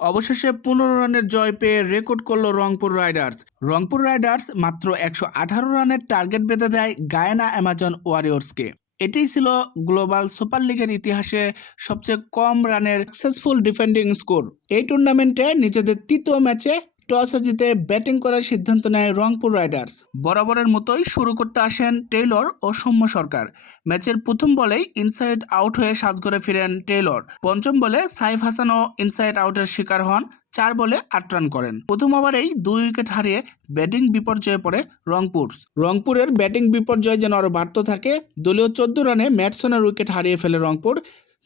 অবশেষে পনেরো রানের জয় পেয়ে রেকর্ড করল রংপুর রাইডার্স। রংপুর রাইডার্স মাত্র একশো আঠারো রানের টার্গেট বেঁধে দেয় গায়না অ্যামাজন ওয়ারিয়র্সকে। এটি ছিল গ্লোবাল সুপার লিগের ইতিহাসে সবচেয়ে কম রানের সাকসেসফুল ডিফেন্ডিং স্কোর এই টুর্নামেন্টে নিজেদের তৃতীয় ম্যাচে টসে জিতে ব্যাটিং করার সিদ্ধান্ত নেয় রংপুর রাইডার্স। বরাবরের মতোই শুরু করতে আসেন টেইলর ও সৌম্য সরকার। ম্যাচের প্রথম বলেই ইনসাইড আউট হয়ে সাজঘরে ফিরেন টেইলর। পঞ্চম বলে সাইফ হাসানও ইনসাইড আউটের শিকার হন। চার বলে আট রান করেন। প্রথম ওভারেই দুই উইকেট হারিয়ে ব্যাটিং বিপর্যয়ে পড়ে রংপুর। রংপুরের ব্যাটিং বিপর্যয় যেন আরও বাড়তে থাকে, দলীয় চোদ্দ রানে ম্যাটসনের উইকেট হারিয়ে ফেলে রংপুর।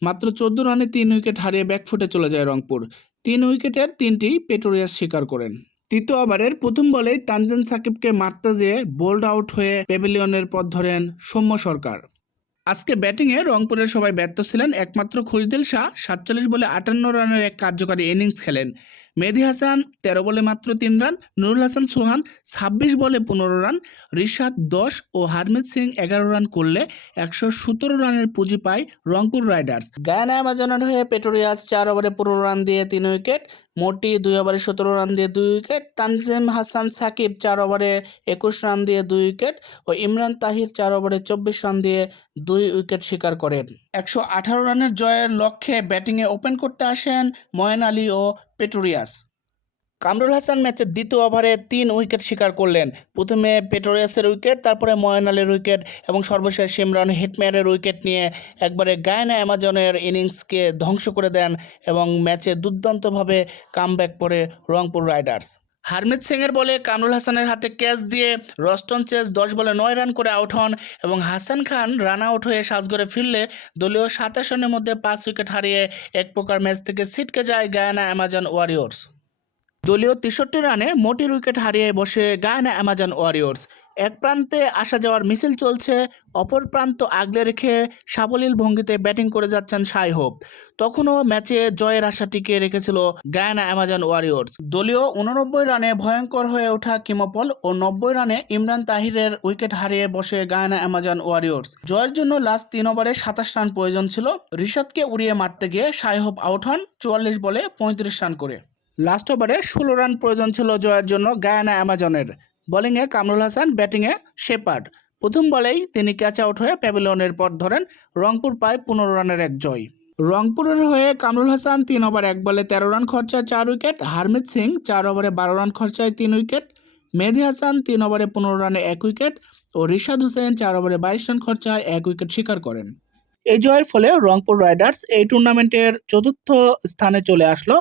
মাত্র চোদ্দ রানে তিন উইকেট হারিয়ে ব্যাকফুটে চলে যায় রংপুর। তিন উইকেটের তিনটি পেটোরিয়াস শিকার করেন। তৃতীয় ওভারের প্রথম বলেই তানজান সাকিবকে মারতে যেয়ে বোল্ড আউট হয়ে প্যাভিলিয়নের পথ ধরেন সৌম্য সরকার। আজকে ব্যাটিংয়ে রংপুরের সবাই ব্যর্থ ছিলেন, একমাত্র খুশদিল শাহ সাতচল্লিশ বলে আটান্ন রানের এক কার্যকারী ইনিংস খেলেন। মেহেদি হাসান তেরো বলে মাত্র তিন রান, নুরুল হাসান সোহান ছাব্বিশ বলে পনেরো রান, রিশাদ দশ ও হারমিত সিং এগারো রান করলে একশো সতেরো রানের পুঁজি পায় রংপুর রাইডার্স। গায়ানা অ্যামাজনের হয়ে পেটোরিয়াস চার ওভারে পনেরো রান দিয়ে তিন উইকেট, মোটি দুই ওভারে সতেরো রান দিয়ে দুই উইকেট, তানজিম হাসান সাকিব চার ওভারে একুশ রান দিয়ে দুই উইকেট ও ইমরান তাহির চার ওভারে চব্বিশ রান দিয়ে দুই উইকেট শিকার করেন। একশো আঠারো রানের জয়ের লক্ষ্যে ব্যাটিংয়ে ওপেন করতে আসেন ময়ন আলী ও পেটোরিয়াস কামরুল হাসান ম্যাচের দ্বিতীয় ওভারে তিন উইকেট শিকার করলেন। প্রথমে পেটোরিয়াসের উইকেট, তারপরে ময়ন আলীর উইকেট এবং সর্বশেষ সিমরান হিটম্যানের উইকেট নিয়ে একবারে গায়না অ্যামাজনের ইনিংসকে ধ্বংস করে দেন এবং ম্যাচে দুর্দান্তভাবে কামব্যাক করে রংপুর রাইডার্স। হারমিত সিংয়ের বলে কামরুল হাসানের হাতে ক্যাচ দিয়ে রস্টন চেস দশ বলে নয় রান করে আউট হন এবং হাসান খান রান আউট হয়ে সাজগড়ে ফিরলে দলীয় সাতাশ রানের মধ্যে পাঁচ উইকেট হারিয়ে এক প্রকার ম্যাচ থেকে ছিটকে যায় গায়ানা অ্যামাজন ওয়ারিয়র্স। দলীয় তেষট্টি রানে মোটির উইকেট হারিয়ে বসে গায়না অ্যামাজন ওয়ারিয়র্স। এক প্রান্তে আসা যাওয়ার মিছিল চলছে, অপর প্রান্ত আগলে রেখে সাবলীল ভঙ্গিতে ব্যাটিং করে যাচ্ছেন সাই হোপ। তখনও ম্যাচে জয়ের আশা টিকিয়ে রেখেছিল গায়ানা অ্যামাজন ওয়ারিয়র্স। দলীয় উননব্বই রানে ভয়ঙ্কর হয়ে ওঠা কিমপল ও নব্বই রানে ইমরান তাহিরের উইকেট হারিয়ে বসে গায়না অ্যামাজন ওয়ারিয়র্স। জয়ের জন্য লাস্ট তিন ওভারে সাতাশ রান প্রয়োজন ছিল। রিশাদকে উড়িয়ে মারতে গিয়ে সাই হোপ আউট হন চুয়াল্লিশ বলে পঁয়ত্রিশ রান করে। লাস্ট ওভারে ষোলো রান প্রয়োজন ছিল জয়ের জন্য গায়ানা অ্যামাজনের। বোলিংয়ে কামরুল হাসান ব্যাটিংয়ে শেপার্ড। প্রথম বলেই তিনি ক্যাচ আউট হয়ে প্যাভিলিয়নের পথ ধরেন রংপুর পায় পনেরো রানের এক জয়। রংপুরের হয়ে কামরুল হাসান তিন ওভার এক বলে তেরো রান খরচায় চার উইকেট হারমিত সিং চার ওভারে বারো রান খরচায় তিন উইকেট মেহেদি হাসান তিন ওভারে পনেরো রানে এক উইকেট ও রিশাদ হোসেন চার ওভারে বাইশ রান খরচায় এক উইকেট শিকার করেন। এই জয়ের ফলে রংপুর রাইডার্স এই টুর্নামেন্টের চতুর্থ স্থানে চলে আসলো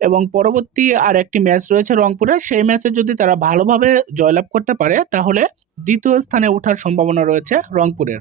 এবং পরবর্তী আর একটি ম্যাচ রয়েছে রংপুরের সেই ম্যাচে যদি তারা ভালোভাবে জয়লাভ করতে পারে, তাহলে দ্বিতীয় স্থানে ওঠার সম্ভাবনা রয়েছে রংপুরের।